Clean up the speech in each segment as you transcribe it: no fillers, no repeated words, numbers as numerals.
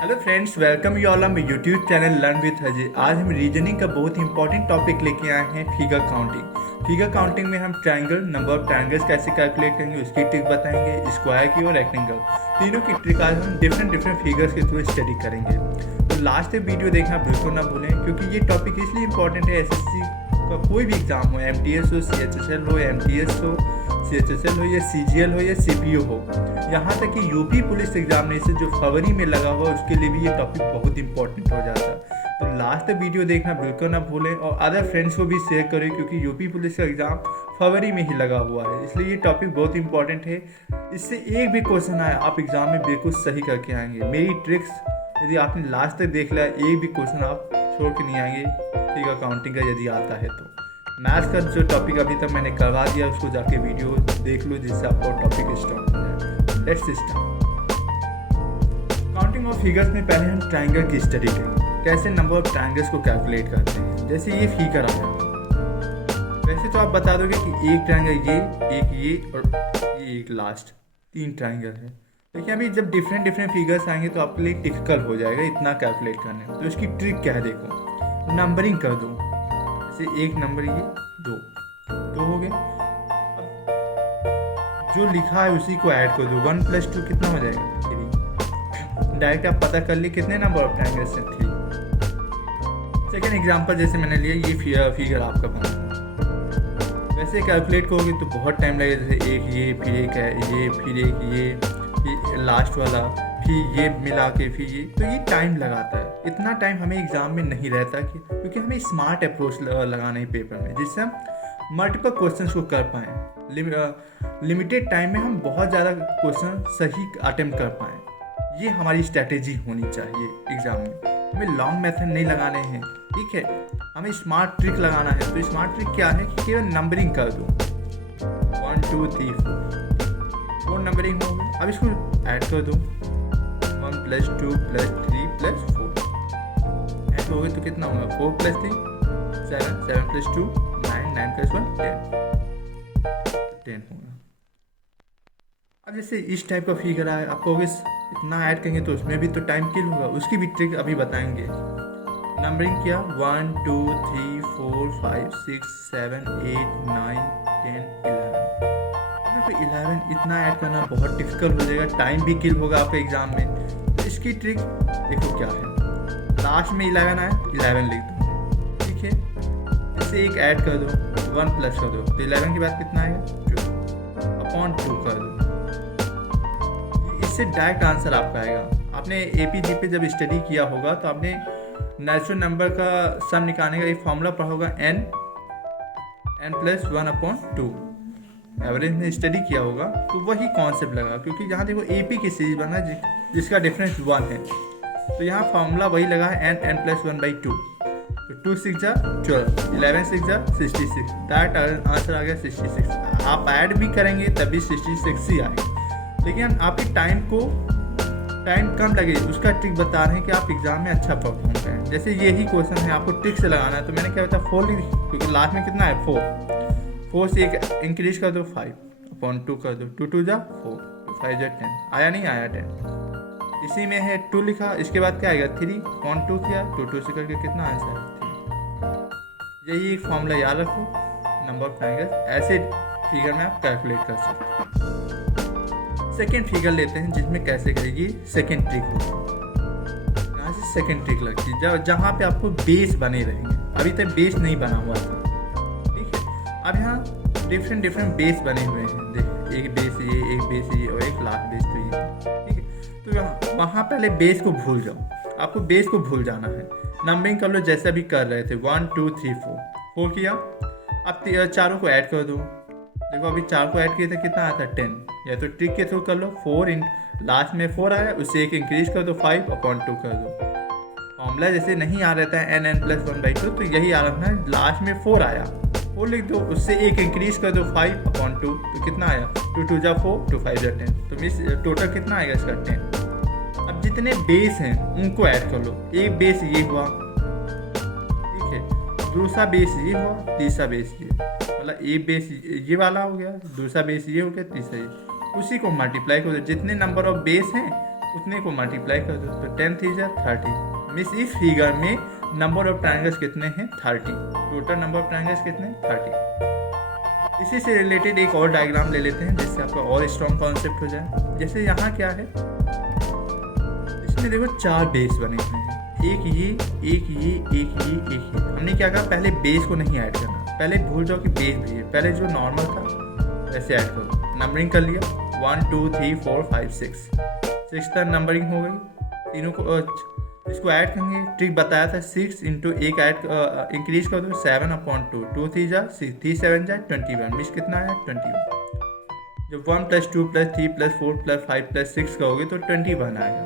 Hello friends, welcome you all on my YouTube channel learn with Ajay. आज हम reasoning का बहुत ही इंपॉर्टेंट टॉपिक लेके आए हैं, फिगर काउंटिंग। फिगर काउंटिंग में हम ट्रायंगल, नंबर ऑफ ट्रायंगल्स कैसे कैलकुलेट करेंगे उसकी ट्रिक बताएंगे, स्क्वायर की और रेक्टेंगल, तीनों की ट्रिक आज हम डिफरेंट फिगर्स के थ्रू स्टडी करेंगे। तो लास्ट तक वीडियो देखना बिल्कुल ना भूलें, क्योंकि ये टॉपिक इसलिए इंपॉर्टेंट है। एसएससी का कोई भी एग्जाम हो, एमटीएस हो, सीएचएसएल हो, एमटीएस हो, सीएचएसएल हो या सीजीएल हो या सीपीओ हो, यहाँ तक कि यूपी पुलिस एग्जामिनेशन जो फरवरी में लगा हुआ उसके लिए भी ये टॉपिक बहुत इंपॉर्टेंट हो जाता है। तो लास्ट तक वीडियो देखना बिल्कुल ना भूलें और अदर फ्रेंड्स को भी शेयर करें, क्योंकि यूपी पुलिस का एग्ज़ाम फरवरी में ही लगा हुआ है, इसलिए ये टॉपिक बहुत इंपॉर्टेंट है। इससे एक भी क्वेश्चन आया आप एग्ज़ाम में बिल्कुल सही करके आएंगे। मेरी ट्रिक्स यदि आपने लास्ट तक देख लिया, एक भी क्वेश्चन आप छोड़ के नहीं आएंगे फिगर काउंटिंग का यदि आता है तो। मैथ्स का जो टॉपिक अभी तक मैंने करवा दिया उसको जाके वीडियो देख लो, जिससे आपको टॉपिक स्टार्ट हो जाए। Let's start. Counting of figures में पहले हम ट्रायंगल की स्टडी करेंगे, कैसे नंबर ऑफ ट्रायंगल्स को कैलकुलेट करते हैं। जैसे ये फिगर आया, वैसे तो आप बता दोगे कि एक ट्रायंगल ये और ये एक लास्ट, 3 ट्रायंगल है। देखिए अभी जब डिफरेंट फिगर्स आएंगे तो आपके लिए डिफिकल्ट हो जाएगा इतना कैलकुलेट करने में। तो इसकी ट्रिक क्या है, देखो नंबरिंग कर दो। जैसे एक नंबर ये दो हो गए, अब जो लिखा है उसी को ऐड कर दो। 1 + 2 कितना हो जाएगा, 3। डायरेक्ट आप पता कर लिए कितने नंबर ऑफ ट्रायंगल्स हैं, 3। सेकेंड एग्जांपल जैसे मैंने लिया, ये फिगर आपका बना, वैसे कैलकुलेट करोगे तो बहुत टाइम लगेगा। जैसे एक ये, फिर एक है ये, फिर एक ये लास्ट वाला, फिर ये मिला के फिर ये, तो ये टाइम लगाता है। इतना टाइम हमें एग्जाम में नहीं रहता क्योंकि हमें स्मार्ट अप्रोच लगाना है पेपर में, जिससे हम मल्टीपल क्वेश्चंस को कर पाएँ। लिमिटेड टाइम में हम बहुत ज़्यादा क्वेश्चन सही अटेम्प्ट कर पाएँ। ये हमारी स्ट्रैटेजी होनी चाहिए एग्जाम में। हमें लॉन्ग मेथड नहीं लगाने हैं, ठीक है, हमें स्मार्ट ट्रिक लगाना है। तो स्मार्ट ट्रिक क्या है कि केवल नंबरिंग कर दो, 1 2 3 4 नंबरिंग हो गई। अब इसको ऐड कर दो, 1 + 2 + 3 + 4 ऐड हो गए तो कितना होगा, 4 + 3 7 7 + 2 9 9 + 1 10 होगा। अब जैसे इस टाइप का फिगर आए, आप कहोगे इतना ऐड करेंगे तो उसमें भी तो टाइम किल होगा, उसकी भी ट्रिक अभी बताएंगे। नंबरिंग किया 1 2 3 4 5 6 7 8 9 10 11। देखो 11 इतना ऐड करना बहुत डिफिकल्ट हो जाएगा, टाइम भी किल होगा आपके एग्जाम में। तो इसकी ट्रिक देखो क्या है, लास्ट में 11 आए 11 लिख दो, ठीक है। इससे एक ऐड कर दो, 1 प्लस कर दो, तो 11 के बाद कितना आएगा, 2/2 कर दो। इससे डायरेक्ट आंसर आपका आएगा। आपने एपीजी पे जब स्टडी किया होगा तो आपने नेचुरल नंबर का सम निकालने का एक फॉर्मूला पढ़ा होगा, n + 1/2। एवरेज में स्टडी किया होगा तो वही कॉन्सेप्ट लगा, क्योंकि यहाँ देखो एपी की सीरीज बना जिसका डिफरेंस 1 है, तो यहाँ फॉर्मूला वही लगा है, n + 1/2। तो 2 6 जा 12, 11 6 जा 66, डायरेक्ट आंसर आ गया 66। आप ऐड भी करेंगे तभी 66 ही आएगा, लेकिन आपके टाइम कम लगे उसका ट्रिक बता रहे हैं कि आप एग्जाम में अच्छा परफॉर्म करें। जैसे यही क्वेश्चन है, आपको ट्रिक से लगाना है, तो मैंने क्या बताया 4 लिख, क्योंकि लास्ट में कितना है 4 से एक इंक्रीज कर दो, 5/2 कर दो, 2 2 जा 4, 5 जा 10, आया नहीं आया 10। इसी में है 2 लिखा, इसके बाद क्या आएगा 3/2 किया, 2 2 से करके कितना आंसर है 3। यही एक फॉर्मूला याद रखो, नंबर ऑफ ट्रायंगल्स, ऐसे फिगर में आप कैलकुलेट कर सकते हैं। सेकेंड फिगर लेते हैं जिसमें कैसे करेगी, सेकेंड ट्रिक होगी। यहाँ से सेकेंड ट्रिक लगती है जहाँ पे आपको बेस बने रहेंगे। अभी तक बेस नहीं बना हुआ था, ठीक है। अब यहाँ डिफरेंट बेस बने हुए हैं, देख एक बेस ये, एक बेस ये और एक लास्ट बेस तो ये, ठीक है। तो यहाँ वहाँ पहले बेस को भूल जाओ, आपको बेस को भूल जाना है। नंबरिंग कर लो जैसा भी कर रहे थे, 1 2 3 4 किया। अब चारों को ऐड कर दो, देखो अभी 4 को ऐड किया था कितना आया था 10। या तो ट्रिक के थ्रू कर लो, 4 लास्ट में 4 आया, उससे एक इंक्रीज कर दो, 5/2 कर दो। फॉर्मूला जैसे नहीं आ रहता है n + 1/2, तो यही आ रहा है, लास्ट में 4 आया, 4 लिख दो, उससे एक इंक्रीज कर दो, 5/2, तो कितना आया 2 2 जा 4, 2 5 जा 10। तो मिस टोटल कितना आएगा इसका 10। अब जितने बेस हैं उनको ऐड कर लो, एक बेस ये हुआ, ठीक है, दूसरा बेस ये हुआ, तीसरा बेस ये, मतलब एक बेस ये वाला हो गया, दूसरा बेस ये हो गया, तीसरा ये, उसी को मल्टीप्लाई करो। जितने नंबर ऑफ बेस हैं उतने को मल्टीप्लाई कर दो, तो 10 3 30। मीन्स इस फिगर में नंबर ऑफ ट्रायंगल्स कितने हैं? 30। टोटल नंबर ऑफ ट्रायंगल्स कितने? 30। इसी से रिलेटेड एक और डायग्राम ले लेते हैं जिससे आपका और स्ट्रॉन्ग कॉन्सेप्ट हो जाए। जैसे यहाँ क्या है, इसमें देखो 4 बेस बने हुए हैं, एक ये, एक ये, एक ये, एक ये। हमने क्या कहा, पहले बेस को नहीं ऐड करना, पहले भूल जाओ कि बेस भी है, पहले जो नॉर्मल था वैसे ऐड करो। नंबरिंग कर लिया 1 2 3 4 5 6, 6 तक नंबरिंग हो गई। तीनों को इसको ऐड करेंगे, ट्रिक बताया था 6 इंटू एक ऐड इंक्रीज कर दो 7/2, 2 3 जा 6, 3 7 जा 21, मीन्स कितना आया? 21। जब 1 + 2 + 3 + 4 + 5 + 6 कहोगे तो 21 आएगा।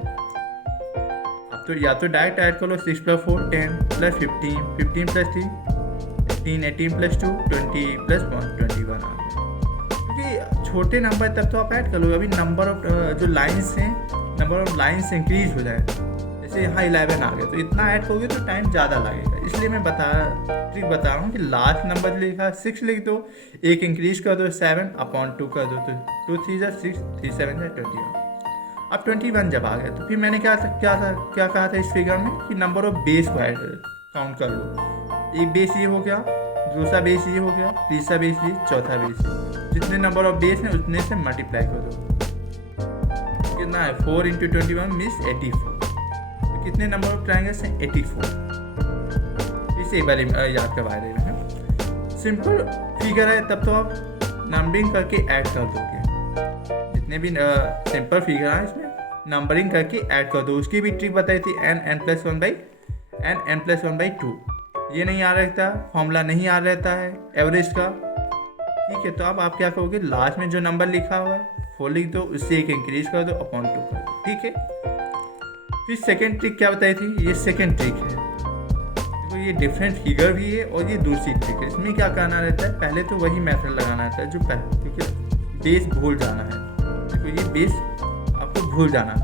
अब तो या तो डायरेक्ट ऐड कर लो 6 + 4 10 + 15, 15 + 3 18, 18 + 2 20 + 1 21 आ गया। क्योंकि छोटे नंबर तब तो आप ऐड कर लो, अभी नंबर ऑफ जो लाइन्स हैं, नंबर ऑफ लाइन्स इंक्रीज हो जाए। जैसे यहाँ 11 आ गया तो इतना ऐड करोगे तो टाइम ज़्यादा लगेगा, इसलिए मैं ट्रिक बता रहा हूँ कि लास्ट नंबर लिखा 6 लिख दो, एक इंक्रीज कर दो 7/2 कर दो, तो 2 3 जा 6, 3 7 जा 21। अब 21 जब आ गया तो फिर मैंने क्या कहा था इस फिगर में कि नंबर ऑफ बेस को ऐड काउंट कर लो। एक बेस ये हो गया, दूसरा बेस ये हो गया, तीसरा बेस ये, चौथा बेस ये। जितने नंबर ऑफ बेस हैं उतने से मल्टीप्लाई कर दो। कितना है? 4 × 21 मीन्स 84। तो कितने नंबर ऑफ ट्रायंगल्स हैं? 84। इसे एक बार याद करवा दे रहे हैं। सिंपल फिगर है, तब तो आप नंबरिंग करके ऐड कर दोगे। जितने भी सिंपल फिगर हैं इसमें नंबरिंग करके ऐड कर दो। उसकी भी ट्रिक बताई थी n+1/2। ये नहीं आ रहता, फॉर्मूला नहीं आ रहता है एवरेज का, ठीक है। तो अब आप क्या करोगे, लास्ट में जो नंबर लिखा हुआ है 4 लिख दो, उससे एक इंक्रीज कर दो अपॉन 2 कर दो, ठीक है। फिर सेकेंड ट्रिक क्या बताई थी? ये सेकेंड ट्रिक है। देखो ये डिफरेंट फिगर भी है और ये दूसरी ट्रिक है। इसमें क्या करना रहता है, पहले तो वही मेथड लगाना रहता है जो पहले, क्योंकि बेस भूल जाना है। देखो ये बेस आपको भूल जाना है,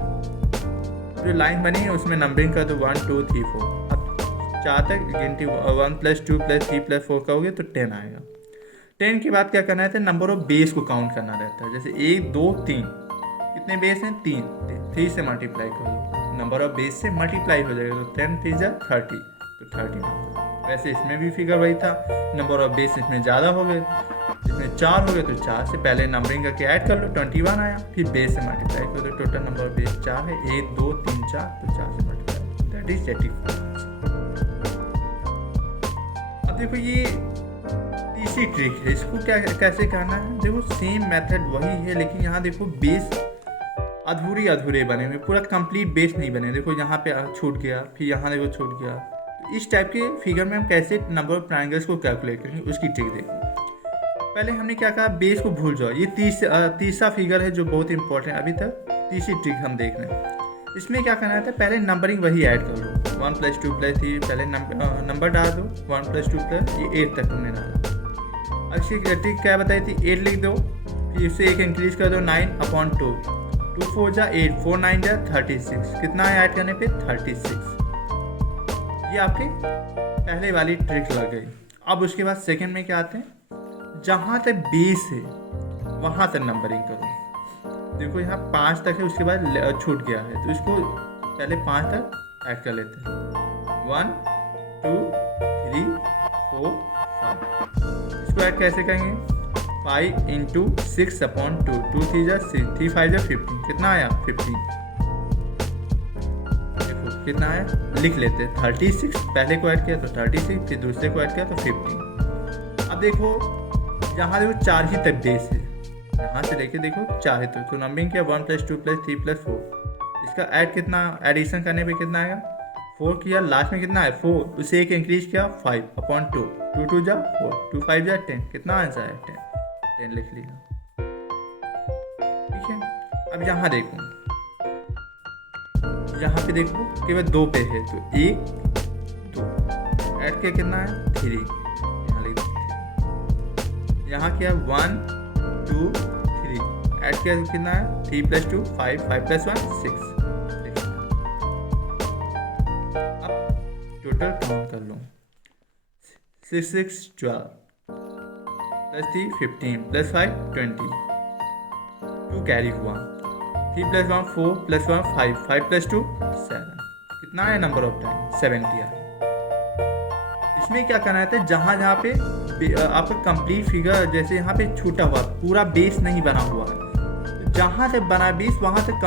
जो लाइन बनी है उसमें नंबरिंग कर दो 1 2 3 4। अब 4 तक गिनती 1 + 2 + 3 + 4 करोगे तो 10 आएगा। 10 के बाद क्या करना रहता है, नंबर ऑफ बेस को काउंट करना रहता है। जैसे 1 2 3, कितने बेस हैं? 3 से मल्टीप्लाई करो, नंबर ऑफ बेस से मल्टीप्लाई हो जाएगा, तो 10 3 जा 30, तो 30 नंबर। वैसे इसमें भी फिगर वही था, नंबर ऑफ बेस इसमें ज़्यादा हो गए, इसमें 4 हो गए तो 4 से पहले नंबरिंग करके ऐड कर लो, 21 आया। फिर बेस से मल्टीप्लाई कर दो, टोटल नंबर ऑफ बेस 4 है, 1 2 3 4, तो 4 से मल्टीप्लाई, दैट इज 84। अब देखो ये तीसरी ट्रिक है, इसको कैसे करना है। देखो सेम मेथड वही है, लेकिन यहाँ देखो बेस अधूरे बने हुए, पूरा कंप्लीट बेस नहीं बने। देखो यहाँ पे छूट गया, फिर यहाँ देखो छूट गया। तो इस टाइप के फिगर में हम कैसे नंबर ऑफ ट्रायंगल्स को कैलकुलेट करेंगे, उसकी ट्रिक देखो। पहले हमने क्या कहा, बेस को भूल जाओ। ये तीसरा फिगर है जो बहुत इंपॉर्टेंट, अभी तक तीसरी ट्रिक हम देख रहे हैं। इसमें क्या करना था, पहले नंबरिंग वही ऐड कर लो, 1 + 2 + 3, पहले नंबर डाल दो, 1 + 2 + ये 8 तक हमने डाला। अच्छी ट्रिक क्या बताई थी, 8 लिख दो, फिर इससे एक इंक्रीज कर दो 9/2, 2 4 जा 8, 4 9 जा 36, कितना है ऐड करने पे? 36। ये आपके पहले वाली ट्रिक लग गई। अब उसके बाद सेकंड में क्या आते हैं, जहाँ तक बेस है वहाँ तक नंबरिंग करो। देखो यहाँ 5 तक है, उसके बाद छूट गया है, तो इसको पहले 5 तक ऐड कर लेते हैं। 1 2 3 4 5। इसको ऐड कैसे करेंगे, 5 × 6/2, 2 3 जा 6, 3 5 जा 15, कितना आया? 15। देखो कितना आया, लिख लेते हैं। 36 पहले को ऐड किया तो 36, फिर दूसरे को ऐड किया तो 15। अब देखो यहाँ देखो 4 ही तक बेस है, यहाँ से लेके देखो 4 है, तो नंबरिंग किया 1 + 2 + 3 + 4। इसका ऐड कितना, एडिशन करने पे कितना आएगा? 4 किया, लास्ट में कितना है? 4, उसे एक इंक्रीज किया 5/2, 2 2 जा 4, 2 5 जा 10, कितना आंसर है? 10 लिख लिया, ठीक है। अब यहाँ देखो, यहाँ पे देखो केवल 2 पे है, तो 1 2 ऐड किया, कितना है? 3, यहाँ लिख दो। यहाँ क्या 1 2 3 ऐड किया, कितना है? 3 + 2 5, 5 + 1 6। अब टोटल काउंट कर लो, 6 6 12 + 3 15 + 5 20, 2 कैरी हुआ, 3 + 1 4 + 1 5 5 + 2 7 कितना है नंबर ऑफ टाइम 70 है। इसमें क्या करना रहता है जहाँ जहाँ पे आपका कंप्लीट फिगर जैसे यहाँ पे छूटा हुआ पूरा बेस नहीं बना हुआ है तो जहाँ तक बना बेस वहाँ तक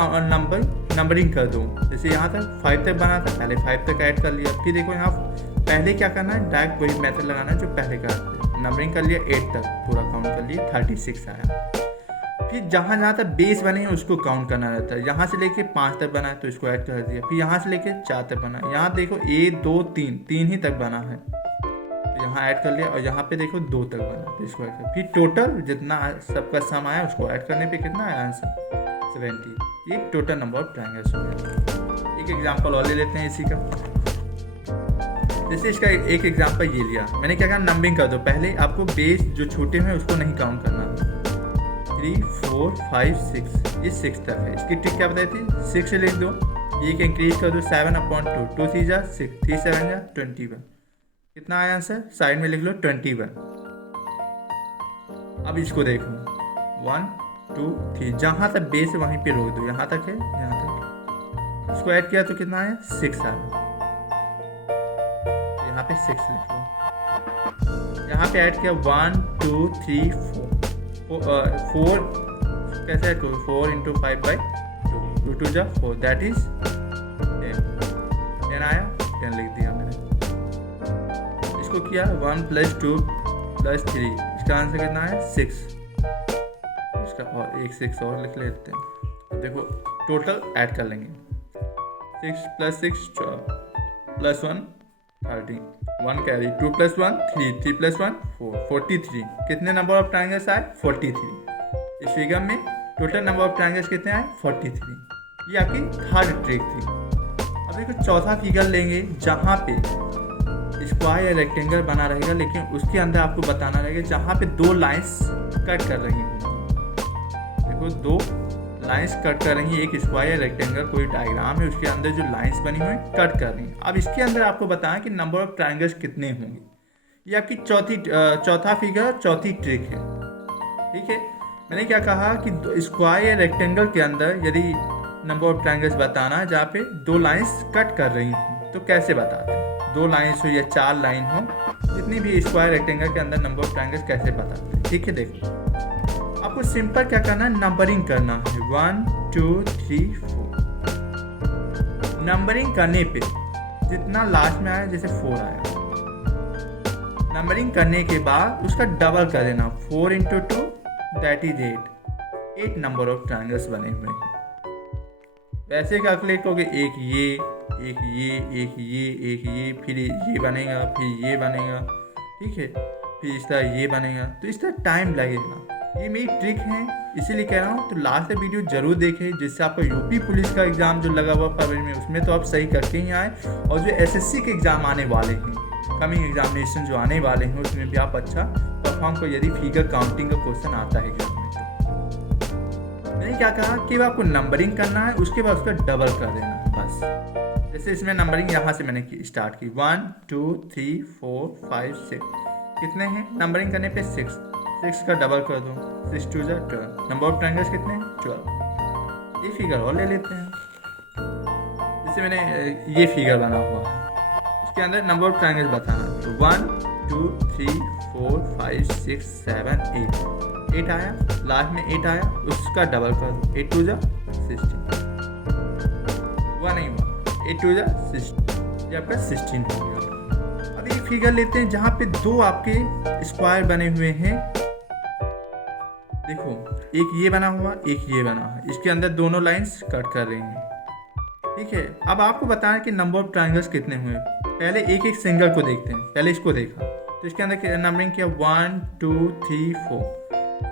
नंबरिंग कर दो। जैसे यहाँ तक 5 तक बना था पहले 5 तक ऐड कर लिया। फिर देखो यहाँ पहले क्या करना है डायरेक्ट वही मेथड लगाना है जो पहले करते नंबरिंग कर लिया 8 तक पूरा काउंट कर लिया 36 आया। फिर जहाँ जहाँ तक बेस बने हैं उसको काउंट करना रहता है। यहाँ से लेके 5 तक बना है तो इसको ऐड कर दिया। फिर यहाँ से लेके 4 तक बना है। यहाँ देखो 1 2 3 ही तक बना है तो यहाँ ऐड कर लिया और यहाँ पे देखो 2 तक बना तो इसको ऐड कर। फिर टोटल जितना सबका सम आया उसको ऐड करने पे कितना आया आंसर 70। ये टोटल नंबर ऑफ ट्रायंगल्स हो गया। एक एग्जाम्पल और ले लेते हैं इसी का। जैसे इसका एक एग्जाम्पल ये लिया मैंने क्या कहा नंबरिंग कर दो। पहले आपको बेस जो छोटे हैं उसको नहीं काउंट करना 3 4 5 6 ये 6 तक है। इसकी ट्रिक क्या बताई थी 6 लिख दो ये इंक्रीज कर दो 7/2 2 3 जा 6 3 7 जा 21 कितना आया आंसर साइड में लिख लो 21। अब इसको देखो 1 2 3 जहाँ तक बेस है वहीं पे रोक दो। यहाँ तक है यहाँ तक इसको ऐड किया तो कितना आया 6 आया। यहाँ पे 6 लिख लो। यहाँ पे ऐड किया 1 2 3 4 कैसे ऐड करो 4 × 5/2 2 2 जा 4 दैट इज 10 आया 10 लिख दिया मैंने। इसको किया 1 + 2 + 3 इसका आंसर कितना है 6। इसका और एक 6 और लिख लेते हैं। अब देखो टोटल ऐड कर लेंगे 6 + 6 12 + 1 13 1 कैरी 2 + 1 3 3 + 1 4 43 कितने नंबर ऑफ ट्रायंगल्स आए 43। इस फिगर में टोटल नंबर ऑफ ट्रायंगल्स कितने आए 43। ये आपकी थर्ड ट्रिक थी। अब देखो चौथा फिगर लेंगे जहाँ पे स्क्वायर या रेक्टेंगल बना रहेगा लेकिन उसके अंदर आपको बताना रहेगा जहाँ पे 2 लाइंस कट कर रही हैं। देखो 2 लाइंस कट कर रही हैं एक स्क्वायर रेक्टेंगल कोई डायग्राम है उसके अंदर जो लाइंस बनी हुई कट कर रही हैं। अब इसके अंदर आपको बताएं कि नंबर ऑफ ट्रायंगल्स कितने होंगे। ये आपकी चौथा फिगर चौथी ट्रिक है। ठीक है मैंने क्या कहा कि स्क्वायर रेक्टेंगल के अंदर यदि नंबर ऑफ ट्रायंगल्स बताना है जहाँ पे 2 लाइंस कट कर रही हैं तो कैसे बताते हैं 2 लाइंस हो या 4 लाइन हो जितनी भी स्क्वायर रेक्टेंगल के अंदर नंबर ऑफ ट्रायंगल्स कैसे बताते हैं। ठीक है देखो आपको सिंपल क्या करना है नंबरिंग करना है 1 2 3 4। नंबरिंग करने पे जितना लास्ट में आया जैसे 4 आया नंबरिंग करने के बाद उसका डबल कर देना 4 × 2 that is 8 number of triangles बने हुए हैं। वैसे कैलकुलेट करोगे एक ये फिर ये बनेगा फिर ये बनेगा। ठीक है फिर इस तरह ये बनेगा तो इस तरह टाइम लगेगा। ये मेरी ट्रिक है इसीलिए कह रहा हूँ तो लास्ट में वीडियो जरूर देखें जिससे आपका यूपी पुलिस का एग्जाम जो लगा हुआ फरवरी में उसमें तो आप सही करके ही आए और जो एसएससी के एग्जाम आने वाले हैं कमिंग एग्जामिनेशन जो आने वाले हैं उसमें भी आप अच्छा परफॉर्म करो यदि फिगर काउंटिंग का क्वेश्चन आता है एग्जाम में। मैंने क्या कहा कि आपको नंबरिंग करना है उसके बाद उसका डबल कर देना है बस। जैसे इसमें नंबरिंग यहाँ से मैंने स्टार्ट की 1 2 3 4 5 6 कितने हैं नंबरिंग करने पे 6 का डबल कर दो 6 2 जा 12 नंबर ऑफ ट्रायंगल्स कितने हैं 12। ये फिगर और ले लेते हैं। जैसे मैंने ये फिगर बना हुआ है उसके अंदर नंबर ऑफ ट्रायंगल्स बताना तो 1 2 3 4 5 6 7 8 आया लास्ट में 8 आया उसका डबल कर दो 8 2 जा 16 हुआ नहीं हुआ 8 2 जा 16 ये आपका 16 हो गया। अब एक फिगर लेते हैं जहाँ पे 2 आपके स्क्वायर बने हुए हैं। देखो एक ये बना हुआ एक ये बना हुआ इसके अंदर दोनों लाइंस कट कर रही हैं। ठीक है अब आपको बताना कि नंबर ऑफ ट्रायंगल्स कितने हुए। पहले एक एक सिंगल को देखते हैं। पहले इसको देखा तो इसके अंदर नंबरिंग किया 1 2 3 4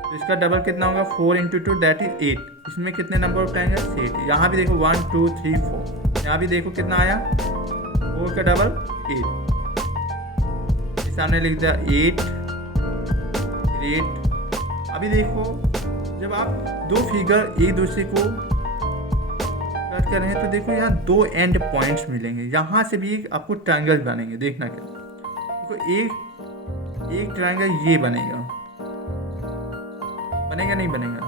तो इसका डबल कितना होगा 4 × 2 दैट इज 8। इसमें कितने नंबर ऑफ ट्रायंगल्स 8। यहाँ भी देखो 1 2 3 4 यहाँ भी देखो कितना आया 4 का डबल 8 इस सामने लिख दिया 8 8। अभी देखो जब आप 2 फिगर एक दूसरे को कट कर रहे हैं तो देखो यहाँ 2 एंड पॉइंट्स मिलेंगे। यहाँ से भी आपको ट्रायंगल बनेंगे। देखना क्या देखो एक ट्रायंगल ये बनेगा नहीं बनेगा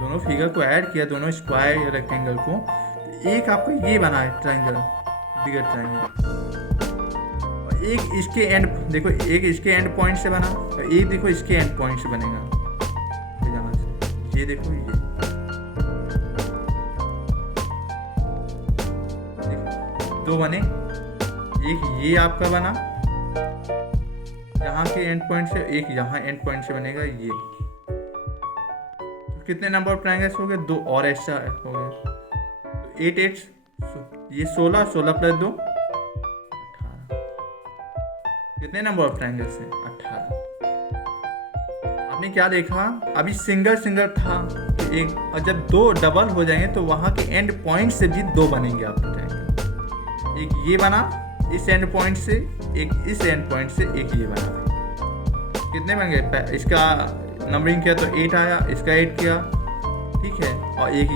दोनों फिगर को ऐड किया, दोनों स्क्वायर या रेक्टेंगल को, तो एक आपको ये बना है ट्राइंगल, बिगर ट्राइंगल। और एक इसके एंड देखो, एक इसके एंड पॉइंट से बना और एक देखो इसके एंड पॉइंट से बनेगा। यहाँ से ये देखो, ये दो बने, एक ये आपका बना यहाँ के एंड पॉइंट से, एक यहाँ एंड पॉइंट से बनेगा ये। तो कितने नंबर ऑफ ट्रायंगल्स हो गए? दो और एक्स्ट्रा हो गए, तो 8 8 ये 16, 16 प्लस 2 18। कितने नंबर ऑफ ट्रायंगल्स हैं? 18। आपने क्या देखा, अभी सिंगल सिंगल था तो एक, और जब दो डबल हो जाएंगे तो वहां के एंड पॉइंट से भी दो बनेंगे आपके ट्रायंगल। एक ये बना इस एंड पॉइंट से, एक इस एंड पॉइंट से, एक ये बना। कितने बन गए? इसका नंबरिंग किया तो 8 आया, इसका 8 किया, ठीक है, और एक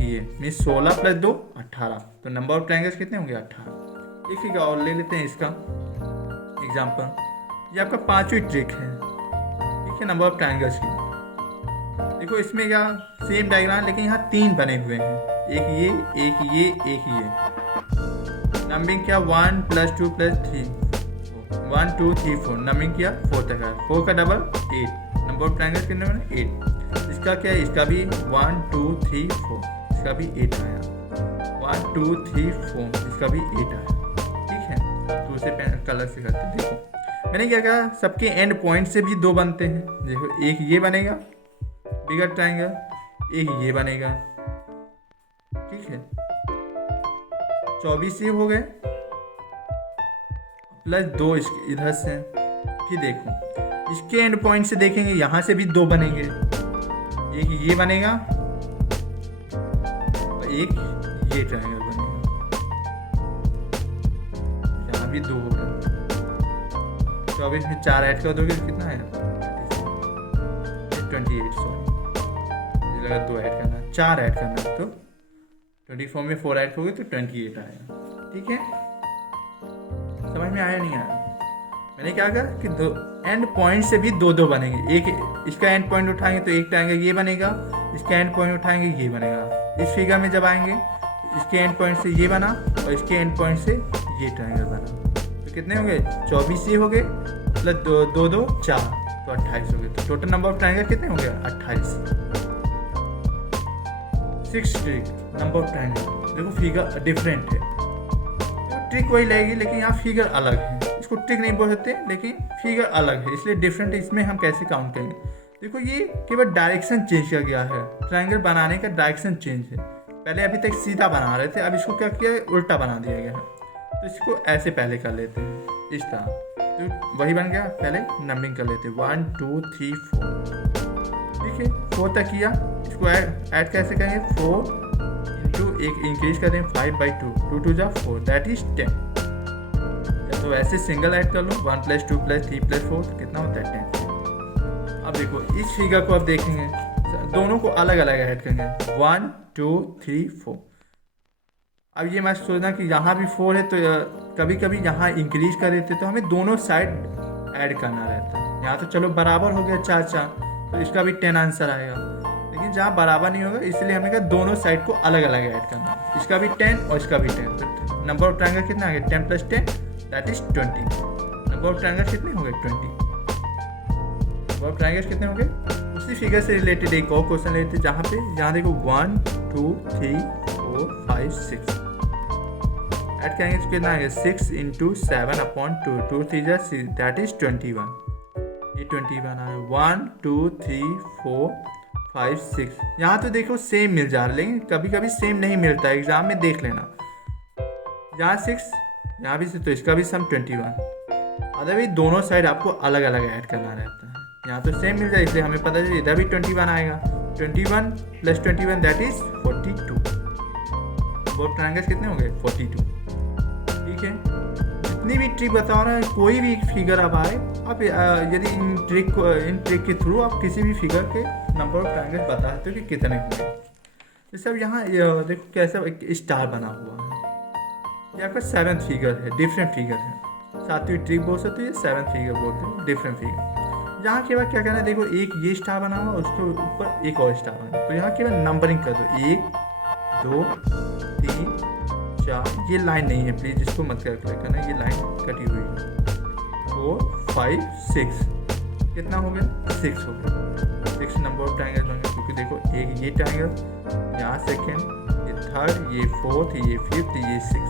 ये मीन्स 16 प्लस 2 18। तो नंबर ऑफ ट्रायंगल्स कितने होंगे? 18। एक फिगर और ले लेते हैं इसका एग्जाम्पल। ये आपका 5वीं ट्रिक है, ठीक है, नंबर ऑफ ट्रायंगल्स की। देखो इसमें क्या सेम डायग्राम, लेकिन यहाँ 3 बने हुए हैं, एक ये, एक ये, एक ये। नंबरिंग किया 1 प्लस 2 प्लस 3, 1 2 3 4, नंबरिंग किया 4 तक आया, 4 का डबल 8। नंबर ऑफ ट्रायंगल कितने बने? 8। इसका क्या है? इसका भी 1 2 3 4, इसका भी 8 आया, 1 2 3 4, इसका भी 8 आया, ठीक है। दूसरे कलर से करते हैं। देखो मैंने क्या कहा, सबके एंड पॉइंट से भी दो बनते हैं। देखो एक ये बनेगा बिगर ट्रायंगल, एक ये बनेगा, ठीक है। 24 ये हो गए प्लस 2 इसके इधर से। फिर देखो इसके एंड पॉइंट से देखेंगे, यहां से भी 2 बनेंगे, एक ये बनेगा और एक ये ट्रायंगल बनेगा, यहां भी 2 हो गए। 24 में 4 ऐड कर दोगे तो कितना आएगा? 28। सॉरी, लगा 2 ऐड करना, 4 ऐड करना, तो 24 में 4 ऐड करोगे तो 28 आएगा, ठीक है। समझ में आया नहीं आया? मैंने क्या कहा कि दो एंड पॉइंट से भी 2 बनेंगे। एक इसका एंड पॉइंट उठाएंगे तो एक ट्रायंगल ये बनेगा, इसका एंड पॉइंट उठाएंगे ये बनेगा। इस फिगर में जब आएंगे तो इसके एंड पॉइंट से ये बना और इसके एंड पॉइंट से ये ट्रायंगल बना। तो कितने हो गए? 24 ये हो गए प्लस 2 2 4, तो 28 हो गए। तो टोटल नंबर ऑफ ट्रायंगल कितने हो गए? 28। 6 ट्रिक नंबर ऑफ ट्रायंगल। देखो फिगर डिफरेंट है, ट्रिक वही लगेगी लेकिन यहाँ फिगर अलग है। इसको ट्रिक नहीं बोल सकते, लेकिन फिगर अलग है, इसलिए डिफरेंट है। इसमें हम कैसे काउंट करेंगे? देखो ये केवल डायरेक्शन चेंज किया गया है, ट्रायंगल बनाने का डायरेक्शन चेंज है। पहले अभी तक सीधा बना रहे थे, अब इसको क्या किया है? उल्टा बना दिया गया है। तो इसको ऐसे पहले कर लेते हैं, इस तरह, तो वही बन गया। पहले नंबरिंग कर लेते हैं 1 2 3 4, ठीक है। 4 तक किया, इसको ऐड कैसे करेंगे? 4 इंटू एक इंक्रीज करें 5/2, 2 2 जा 4, दैट इज 10। तो ऐसे सिंगल ऐड कर लो, 1 + 2 + 3 + 4, कितना होता है? 10। अब देखो इस फिगर को अब देखेंगे, दोनों को अलग अलग ऐड करेंगे, 1 2 3 4। अब ये मत सोचना कि यहाँ भी 4 है तो कभी कभी यहाँ इंक्रीज कर देते तो हमें दोनों साइड ऐड करना रहता है। यहाँ तो चलो बराबर हो गया 4 4, तो इसका भी 10 आंसर आएगा। लेकिन जहाँ बराबर नहीं होगा इसलिए हमने कहा दोनों साइड को अलग अलग ऐड करना, इसका भी 10 और इसका भी 10। तो नंबर ऑफ ट्रायंगल कितना आ गया? 10 + 10, that is 20। Number of triangle कितने हो गए? 20। नंबर ऑफ ट्रायंगल कितने हो गए? उसी फिगर से रिलेटेड एक और क्वेश्चन लेते हैं, जहाँ पे यहाँ देखो 1 2 3 4 5 6 ऐड करेंगे तो कितना आ गया? 6 × 7/2, 2 3 जा 6, दैट इज 21। ये 21 आया। 1 2 3 4 5 6। यहाँ तो देखो सेम मिल जा रहा है, लेकिन कभी कभी सेम नहीं मिलता है, एग्जाम में देख लेना। यहाँ 6, यहाँ भी तो इसका भी सम 21। अदरवाइज दोनों साइड आपको अलग अलग ऐड करना रहता है। यहाँ तो सेम मिल जाए इसलिए हमें पता है इधर भी 21 आएगा। 21 + 21 दैट इज 42। वो ट्रायंगल्स कितने हो गए? 42, ठीक है। जितनी भी ट्रिक बताओ ना, कोई भी फिगर अब आए, आप यदि इन ट्रिक के थ्रू आप किसी भी फिगर के नंबर ऑफ ट्रायंगल्स बता सकते हो कि कितने हुए। जैसे अब यहाँ देखो कैसा एक स्टार बना हुआ है, ये आपका 7th फिगर है, डिफरेंट फिगर है। 7वीं ट्रिक बोल सकते हो, 7th फिगर बोलते हैं, डिफरेंट फिगर। यहाँ केवल क्या करना है, देखो एक ये स्टार बना हुआ, उसके ऊपर एक और स्टार बना, तो यहाँ केवल नंबरिंग कर दो, 1 2 3 4। ये लाइन नहीं है प्लीज, इसको मत कैलकुलेट करना, ये लाइन कटी हुई है। 4 5 6 कितना हो गया, 6 हो गया। 6 नंबर ऑफ ट्राइंगल बन गए, क्योंकि देखो एक ये ट्राइंगल, यहाँ सेकेंड, ये थर्ड, ये फोर्थ, ये फिफ्थ, ये 6।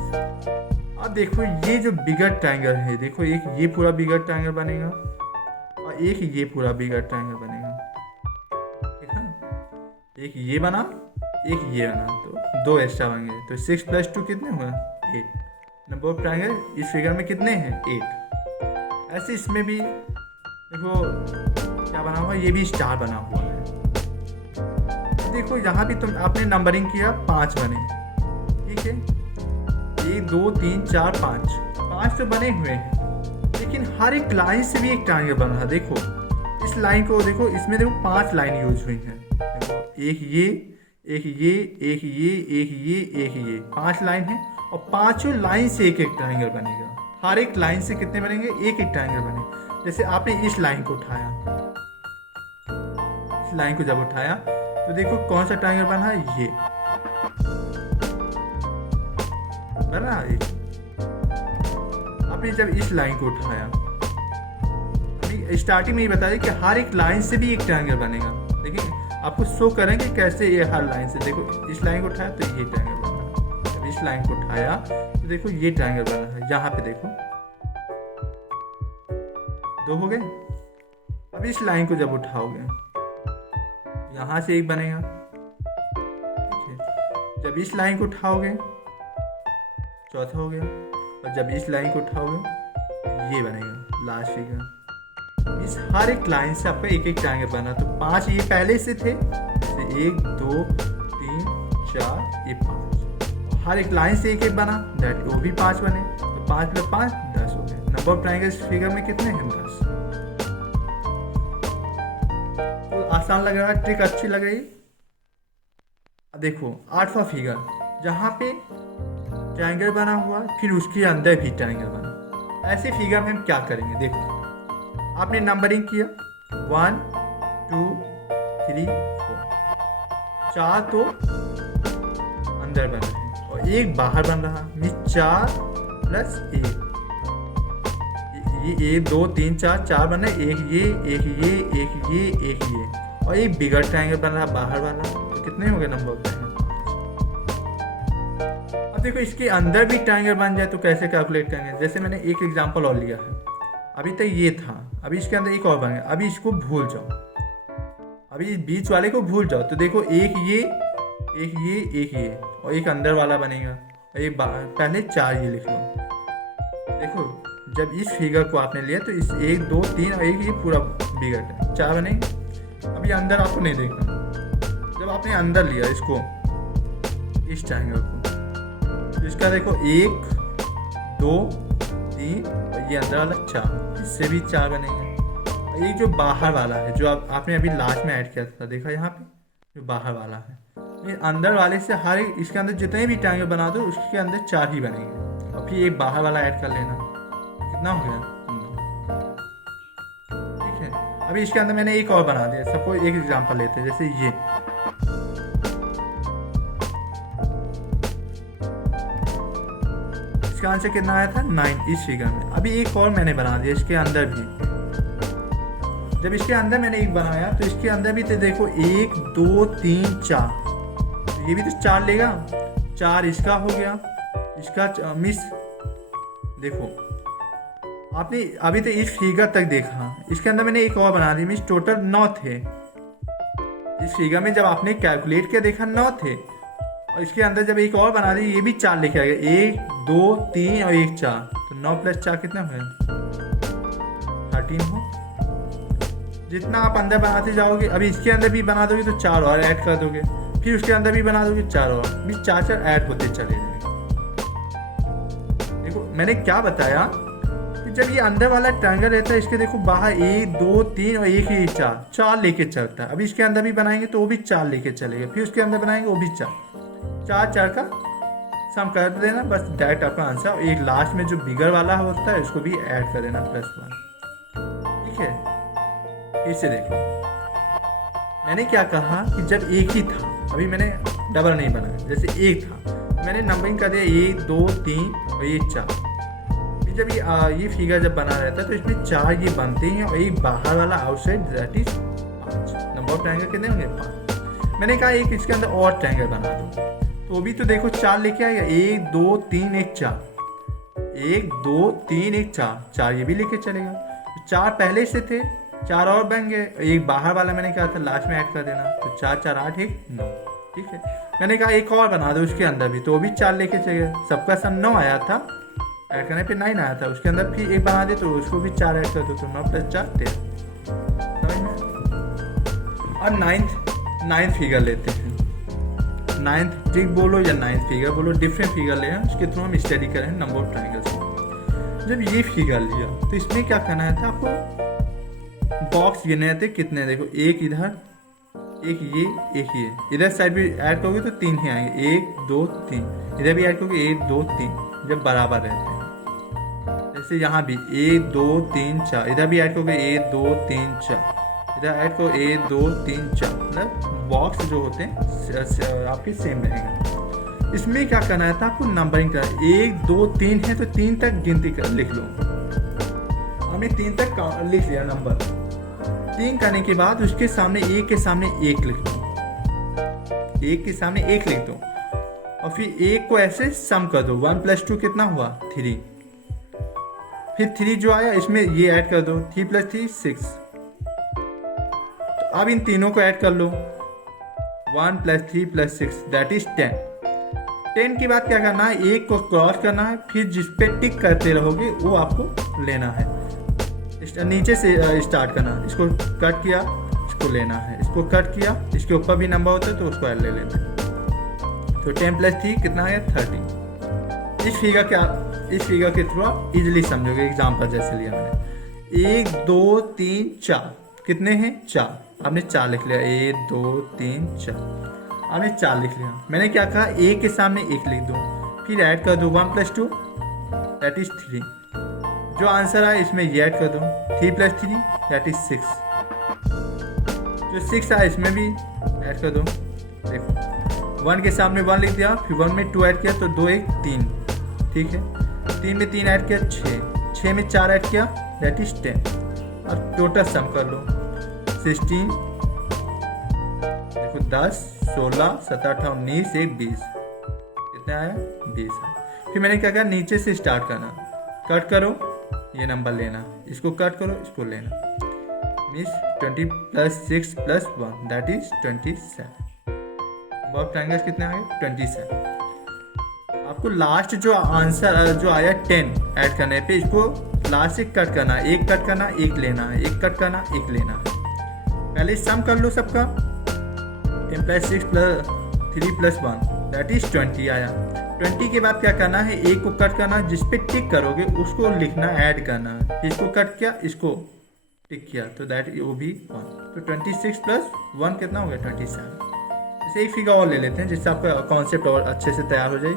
अब देखो ये जो बिगर ट्राइंगल है, देखो एक ये पूरा बिगर ट्राइंगल बनेगा और एक ये पूरा बिगर ट्राइंगल बनेगा, ठीक है। एक ये बना, एक ये बना, तो 2 एक्स्ट्रा बन गए। तो 6 + 2 कितने हुआ, 8। नंबर ऑफ ट्राइंगल इस फिगर में कितने हैं, 8। ऐसे इसमें भी देखो क्या बना हुआ, ये भी स्टार बना हुआ है। देखो यहाँ भी तुम आपने नंबरिंग किया, 5 बने, ठीक है। 1 2 3 4 5 तो बने हुए हैं, लेकिन हर एक लाइन से भी एक ट्रायंगल बन रहा। देखो इस लाइन को देखो, इसमें देखो 5 लाइन यूज हुई हैं। देखो एक ये, एक ये, एक ये, एक ये, एक ये, 5 लाइन है और पांचों लाइन से एक एक ट्रायंगल बनेगा। हर एक लाइन से कितने बनेंगे, एक एक ट्रायंगल बने। जैसे आपने इस लाइन को उठाया, इस लाइन को जब उठाया तो देखो कौन सा ट्रायंगल बना है, ये बना। आपने जब इस लाइन को उठाया, अभी स्टार्टिंग में ही बताया कि हर एक लाइन से भी एक ट्रायंगल बनेगा। देखिए आपको शो करेंगे कैसे ये हर लाइन से। देखो इस लाइन को उठाया तो ये ट्रायंगल बना, जब इस लाइन को उठाया तो देखो ये ट्रायंगल बना है। यहाँ पे देखो 2 हो गए। अब इस लाइन को जब उठाओगे यहाँ से एक बनेगा, ठीक है। जब इस लाइन को उठाओगे चौथा हो गया, और जब इस लाइन को उठाओगे ये बनेगा लास्ट फिगर। इस हर एक लाइन से आपका एक एक ट्रायंगल बना। तो 5 ये पहले से थे, 1 2 3 4 ये 5, हर एक लाइन से एक एक बना, दैट वो भी 5 बने। तो 5 + 5 10 हो गए। नंबर ऑफ ट्रायंगल्स फिगर में कितने हैं, 10। तो आसान लग रहा है, ट्रिक अच्छी लग रही। अब देखो 8वां फिगर, जहाँ पे ट्रायंगल बना हुआ फिर उसके अंदर भी ट्रायंगल बना। ऐसे फिगर में हम क्या करेंगे, देखो आपने नंबरिंग किया 1 2 3 4, 4 तो अंदर बन रहे हैं और एक बाहर बन रहा, ये 4 + 1, ये 1 2 3 4 4 बन रहे, एक ये, एक ये, एक ये, एक ये, और एक बिगर ट्रायंगल बन रहा बाहर वाला। तो कितने हो गए नंबर ऑफ ट्रायंगल। देखो इसके अंदर भी ट्रायंगल बन जाए तो कैसे कैलकुलेट करेंगे। जैसे मैंने एक एग्जांपल और लिया है, अभी तक ये था, अभी इसके अंदर एक और बन गया। अभी इसको भूल जाओ, अभी बीच वाले को भूल जाओ। तो देखो एक ये, एक ये, एक ये, और एक अंदर वाला बनेगा, और एक पहले 4 ये लिख लो। देखो जब इस फिगर को आपने लिया तो इस 1 2 3 और एक ये पूरा बिगड़ 4 बनेंगे। अभी अंदर आपको नहीं देखना। जब आपने अंदर लिया इसको, इस ट्रायंगल को, इसका देखो 1 2 3 और ये अंदर वाला 4, इससे भी 4 बनेंगे। और ये जो बाहर वाला है, जो आपने अभी लास्ट में ऐड किया था, देखा यहाँ पे जो बाहर वाला है, ये अंदर वाले से हर एक इसके अंदर जितने भी ट्रायंगल बना दो उसके अंदर 4 ही बनेंगे। और फिर एक बाहर वाला ऐड कर लेना, कितना हो गया, ठीक है। अभी इसके अंदर मैंने एक और बना दिया। सबको एक एग्जाम्पल लेते हैं, जैसे ये आंसर कितना आया था, 9 इस फिगर में। अभी एक और मैंने बना दिया इसके अंदर भी। जब इसके अंदर मैंने एक बनाया तो इसके अंदर भी तो देखो 1 2 3 4, ये भी तो 4 लेगा, 4 इसका हो गया, इसका मिस। देखो आपने अभी तो इस फिगर तक देखा, इसके अंदर मैंने एक और बना दी, मिस टोटल 9 थे। इस फिगर में जब आपने कैलकुलेट किया देखा 9 थे, और इसके अंदर जब एक और बना दी, ये भी 4 लेके आ गया, 1 2 3 और 1 4, तो 9 + 4 कितना हुआ, 13 हो। जितना आप अंदर बनाते जाओगे, अभी इसके अंदर भी बना दोगे तो 4 और ऐड कर दोगे, फिर उसके अंदर भी बना दोगे 4 और, भी 4 ऐड होते चले जाएंगे। देखो मैंने क्या बताया कि जब ये अंदर वाला ट्रायंगल रहता है, इसके देखो बाहर 1 2 3 और 1 ही 4 लेके चलता है। अभी इसके अंदर भी बनाएंगे तो वो भी 4 लेके चलेगा, फिर उसके अंदर बनाएंगे वो भी 4 का सम कर देना, बस डायरेक्ट आपका आंसर। एक लास्ट में जो बिगर वाला होता है उसको भी ऐड कर देना +1, ठीक है। फिर से देखो, मैंने क्या कहा कि जब एक ही था, अभी मैंने डबल नहीं बनाया, जैसे एक था मैंने नंबरिंग कर दिया 1 2 3 और ये 4। जब ये फिगर जब बना रहता है तो इसमें 4 ये बनते हैं और एक बाहर वाला outside that is 5। Number of triangle कितने होंगे? 5। मैंने कहा एक इसके अंदर और ट्रायंगल बना दो, तो भी तो देखो 4 लेके आएगा, 1 2 3 1 4, 1 2 3 1 4, 4 ये भी लेके चलेगा। 4 पहले से थे, 4 और बन गए, एक बाहर वाला मैंने कहा था लास्ट में ऐड कर देना, तो 4 4 8 1 9। ठीक है, मैंने कहा एक और बना दो उसके अंदर भी, तो भी 4 लेके चलेगा। सबका सम 9 आया था, ऐड करने पे 9 आया था, उसके अंदर फिर एक बना दे तो उसको भी 4 ऐड कर दो, तो 9 + 4 13। समझ में? और नाइन्थ फिगर लेते हैं। नाइन्थ ट्रिक बोलो या नाइन्थ फिगर बोलो, डिफरेंट फिगर ले रहे हैं, उसके थ्रू हम स्टडी करें नंबर ऑफ ट्रायंगल्स। जब ये फिगर लिया तो इसमें क्या करना है था आपको, बॉक्स गिनने थे कितने, देखो एक इधर, एक ये, इधर साइड भी ऐड करोगे तो 3 ही आएंगे, 1 2 3, इधर भी ऐड करोगे 1 2 3, जब बराबर रहते हैं। जैसे यहाँ भी 1 2 3 4, इधर भी ऐड करोगे 1 2 3 4, इधर ऐड करो 1 2 3 4, मतलब बॉक्स जो होते हैं आपके सेम रहेंगे। इसमें क्या करना है था आपको, नंबरिंग करना, 1 2 3 है तो 3 तक गिनती कर लिख लो। हमने 3 तक लिख लिया नंबर। 3 करने के बाद उसके सामने 1 के सामने 1 लिख दो, 1 के सामने 1 लिख दो, और फिर 1 को ऐसे सम कर दो, 1 + 2 कितना हुआ? 3। फिर 3 जो आया इसमें ये ऐड कर दो, 3 + 3 6। तो अब इन तीनों को ऐड कर लो, 1 + 3 + 6 दैट इज 10। 10 के बाद क्या करना है, 1 को क्रॉस करना है, फिर जिस पे टिक करते रहोगे वो आपको लेना है। नीचे से स्टार्ट करना, इसको कट किया, इसको लेना है, इसको कट किया, इसके ऊपर भी नंबर होता है तो उसको ले लेते हैं। तो 10 + 3 कितना है? 30। इस फिगर के थ्रू आप इजिली समझोगे, एग्जाम्पल जैसे लिया मैंने, 1 2 3 4, कितने हैं? 4। आपने 4 लिख लिया, 1 2 3 4, आपने 4 लिख लिया। मैंने क्या कहा, 1 के सामने 1 लिख दो, फिर ऐड कर दो 1 + 2 दैट इज 3। जो आंसर आया इसमें ये ऐड कर दो, 3 + 3 दैट इज 6। जो 6 आया इसमें भी ऐड कर दो। देखो 1 के सामने 1 लिख दिया, फिर 1 में 2 ऐड किया तो 2 1 3, ठीक है। 3 में 3 ऐड किया 6, 6 में 4 ऐड किया दैट इज 10। अब टोटल सम कर लो, 16, देखो 10 16 17 18 19 1 20, कितना आया? 20 है। फिर मैंने क्या कहा, नीचे से स्टार्ट करना, कट करो, ये नंबर लेना, इसको कट करो, इसको लेना, means 20 + 6 + 1 that is 27। Number of triangles कितने आ गए? 27। आपको लास्ट जो आंसर जो आया 10 ऐड करने पे, इसको लास्ट से कट करना, एक कट करना, एक लेना है, एक कट करना, एक लेना है। पहले सम कर लो सबका, 10 + 6 + 3 + 1 दैट इज 20 आया। 20 के बाद क्या करना है, एक को कट करना, जिस पे टिक करोगे उसको लिखना, ऐड करना है। इसको कट किया, इसको टिक किया, तो दैट वो भी 1। तो 26 + 1 कितना हो गया? 27। जैसे एक फिगर और ले लेते हैं जिससे आपका कॉन्सेप्ट और अच्छे से तैयार हो जाए।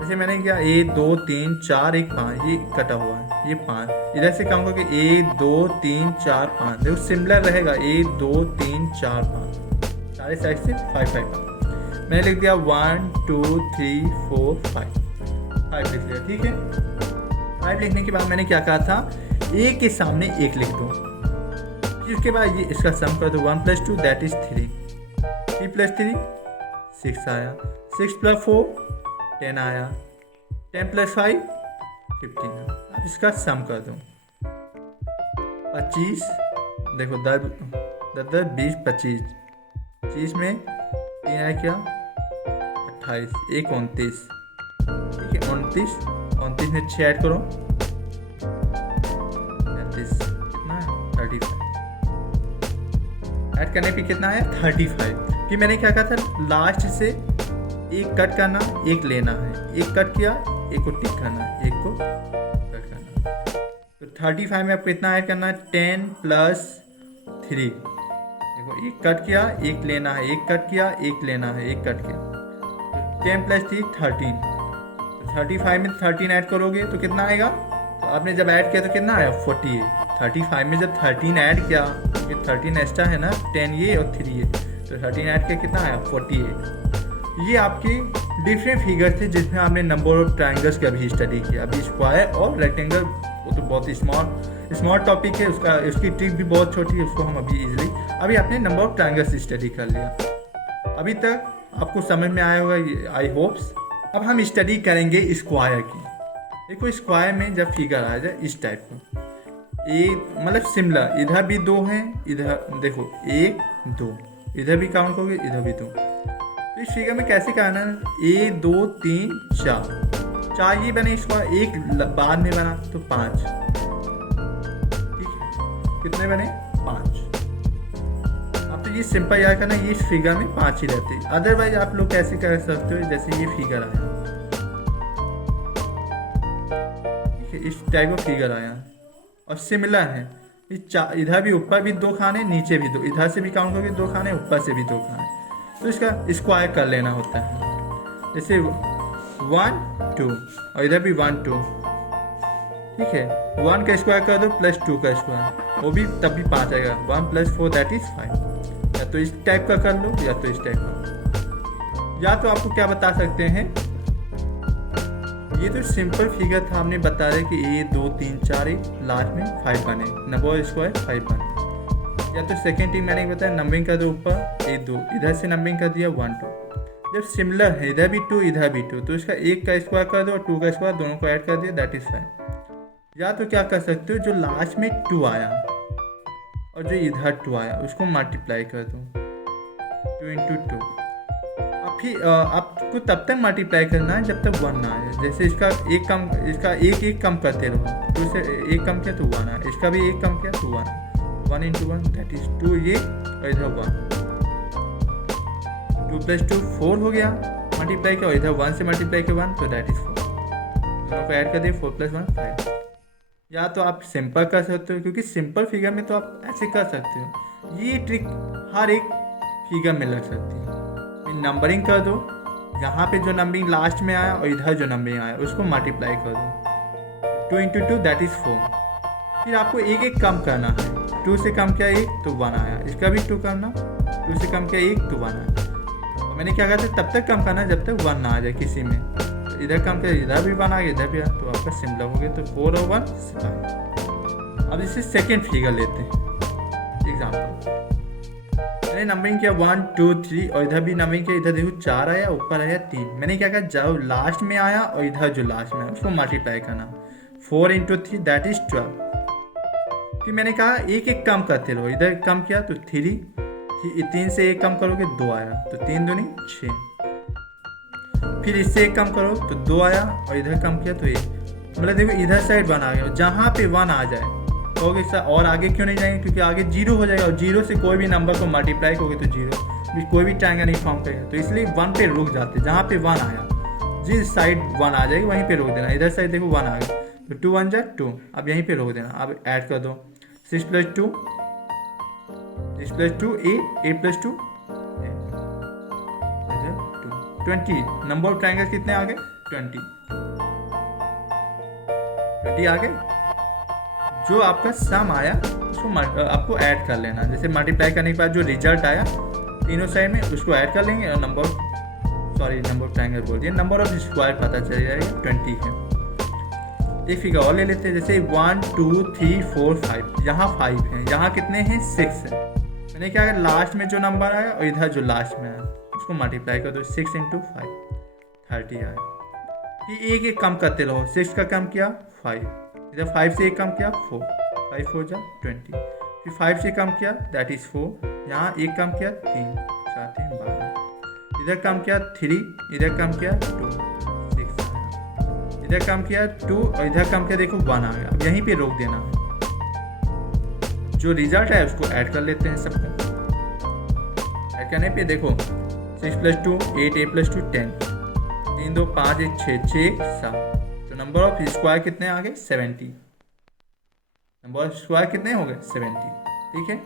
जैसे मैंने किया 1 2 3 4 1 5, ये कटा हुआ है, ये 5, इधर से काम करके 1 2 3 4 5, देखो सिमिलर रहेगा, 1 2 3 4 5, सारे साइड से 5 5। मैंने लिख दिया 1 2 3 4 5 लिख लिया, ठीक है। 5 लिखने के बाद मैंने क्या कहा था, एक के सामने 1 लिख दो, फिर उसके बाद ये इसका सम कर दो, 1 + 2 दैट इज 3, 3 + 3 6 आया, 6 + 4 10 आया, 10 + 5 15। अब इसका सम कर दो, 25, देखो 10 10 20 25, 25 में 3 आया क्या? 28, 1 29, ठीक है। 29 में 6 ऐड करो, 35, कितना है? 35। ऐड करने पे कितना है? 35। फिर मैंने क्या कहा था, लास्ट से एक कट करना, एक लेना है, एक कट किया, एक को टिक करना, एक को कट करना। तो 35 में आपको कितना ऐड करना है? 10 + 3, देखो एक कट किया, एक लेना है, एक कट किया, एक लेना है, एक कट किया, तो 10 + 3 13। तो 35 में 13 ऐड करोगे तो कितना आएगा? तो आपने जब ऐड किया तो कितना आया? 48। 35 में जब 13 ऐड किया, ये 13 एक्स्ट्रा है ना, 10 ये और 3 ये, तो 13 ऐड किया कितना आया 48। ये आपके डिफरेंट फिगर थे जिसमें आपने नंबर ऑफ ट्राइंगल्स का भी स्टडी किया। अभी स्क्वायर और रेक्टेंगल वो तो बहुत स्मॉल टॉपिक है, उसकी ट्रिक भी बहुत छोटी है, उसको हम अभी इजीली, अभी आपने नंबर ऑफ ट्राइंगल्स स्टडी कर लिया। अभी तक आपको समझ में आया होगा, आई होप्स। अब हम स्टडी करेंगे स्क्वायर की। देखो स्क्वायर में जब फिगर आ जाए इस टाइप का, एक मतलब सिमिलर, इधर भी 2 हैं, इधर देखो 1 2, इधर भी काउंट करोगे इधर भी 2। तो इस फिगर में कैसे करना है, 1 2 3 4 ये बने स्क्वायर, एक बाद में बना तो 5, ठीक है, कितने बने 5। अब तो ये सिंपल याद करना, ये फिगर में 5 ही रहते हैं। अदरवाइज आप लोग कैसे कर सकते हो, जैसे ये फिगर आया, इस टाइप का फिगर आया और सिमिलर है, इधर भी ऊपर भी 2 खाने, नीचे भी 2, इधर से भी काउंट करोगे 2 खाने, ऊपर से भी 2 खाने, तो इसका स्क्वायर कर लेना होता है। जैसे 1 2 और इधर भी 1 2, ठीक है, 1 का स्क्वायर कर दो प्लस 2 का स्क्वायर, वो भी तब भी 5 आएगा, 1 + 4 दैट इज 5। या तो इस टाइप का कर लो या तो इस टाइप का। या तो आपको क्या बता सकते हैं, ये तो सिंपल फिगर था, हमने बता रहे कि 1 2 3 4 लास्ट में 5 बने, नंबर स्क्वायर 5 बने। या तो सेकेंड टिक मैंने बताया, नंबरिंग कर दो ऊपर 1 2, इधर से नंबरिंग कर दिया 1 2। जब सिमिलर है, इधर भी 2 इधर भी 2, तो इसका 1 का स्क्वायर कर दो और 2 का स्क्वायर, दोनों को ऐड कर दिया दैट इज 5। या तो क्या कर सकते हो, जो लास्ट में 2 आया और जो इधर 2 आया उसको मल्टीप्लाई कर दो, 2 × 2। फिर आपको तब तक मल्टीप्लाई करना है जब तक 1 ना आए। जैसे इसका एक कम करते रहो, तो इसे 1 कम किया तो 1 आया, इसका भी 1 कम किया तो 1, 1 × 1 दैट इज 2, ये और इधर 1, 2 + 2 4 हो गया, मल्टीप्लाई किया और इधर 1 से मल्टीप्लाई किया 1 तो दैट इज 4, दोनों को ऐड कर दिए 4 + 1 5। या तो आप सिंपल कर सकते हो, क्योंकि सिंपल फिगर में तो आप ऐसे कर सकते हो, ये ट्रिक हर एक फिगर में लग सकती है। नंबरिंग कर दो, यहाँ पे जो नंबरिंग लास्ट में आया और इधर जो नंबरिंग आया उसको मल्टीप्लाई कर दो, 2 × 2 दैट इज 4। फिर आपको एक एक कम करना है, 2 से कम किया 1 तो 1 आया, इसका भी 2 करना, 2 से कम किया 1 तो 1 आया। और मैंने क्या कहा था, तब तक कम करना जब तक 1 ना आ जाए किसी में, तो इधर कम किया इधर भी 1 आ गया, इधर भी आया, तो आपका सिमिलर हो गया, तो 4 और 1 5। अब इसे सेकेंड फिगर लेते हैं एग्जाम्पल। मैंने नंबरिंग किया 1 2 3 और इधर भी नंबरिंग किया, इधर देखो 4 आया, ऊपर आया 3। मैंने क्या कहा, जो लास्ट में आया और इधर जो लास्ट में आया उसको मल्टीप्लाई करना, 4 × 3 दैट इज 12। फिर मैंने कहा एक एक कम करते रहो, इधर कम किया तो 3, 3 से 1 कम करोगे 2 आया, तो 3 दूनी 6। फिर इससे 1 कम करो तो 2 आया और इधर कम किया तो 1, मतलब देखो इधर साइड 1 आ गया, जहाँ पे 1 आ जाए कहोगे सर और आगे क्यों नहीं जाएंगे, क्योंकि आगे 0 हो जाएगा और 0 से कोई भी नंबर को मल्टीप्लाई करोगे तो 0 कोई भी ट्रायंगल नहीं फॉर्म करेगा, तो इसलिए 1 पे रुक जाते, जहाँ पे 1 आया जिस साइड 1 आ जाएगी वहीं पे रोक देना। इधर साइड देखो 1 आ गया तो 2 1 जा 2, अब यहीं पे रोक देना। अब ऐड कर दो 6 + 2 8 + 2 20। नंबर ऑफ ट्रायंगल कितने आ गए 20 आ गए। जो आपका सम आया उसको आपको ऐड कर लेना, जैसे मल्टीप्लाई करने के बाद जो रिजल्ट आया तीनों साइड में उसको ऐड कर लेंगे और नंबर ऑफ ट्रायंगल बोल दिया, नंबर ऑफ स्क्वायर पता चल जाएगा 20 है। एक फिगर और ले लेते हैं, जैसे 1 2 3 4 5, यहाँ 5 है, यहाँ कितने हैं 6 है। मैंने क्या लास्ट में जो नंबर आया और इधर जो लास्ट में आया उसको मल्टीप्लाई कर दो, 6 × 5 30 आया। फिर एक एक कम करते रहो, 6 का कम किया 5, इधर 5 से एक कम किया 4, 5 4 जा 20। फिर 5 से कम किया दैट इज 4, यहाँ एक कम किया 3 4 3 12, इधर कम किया 3, इधर कम किया 2 6 आया, इधर कम किया 2 और इधर कम किया देखो 1 आ गया। अब यहीं पे रोक देना है, जो रिजल्ट है उसको ऐड कर लेते हैं सबको। ऐड करने पे देखो 6 + 2 8 8 + 2 10, 3 2 5 1 6 6 7, तो नंबर ऑफ स्क्वायर कितने आ गए 70। नंबर ऑफ स्क्वायर कितने हो गए 70, ठीक है।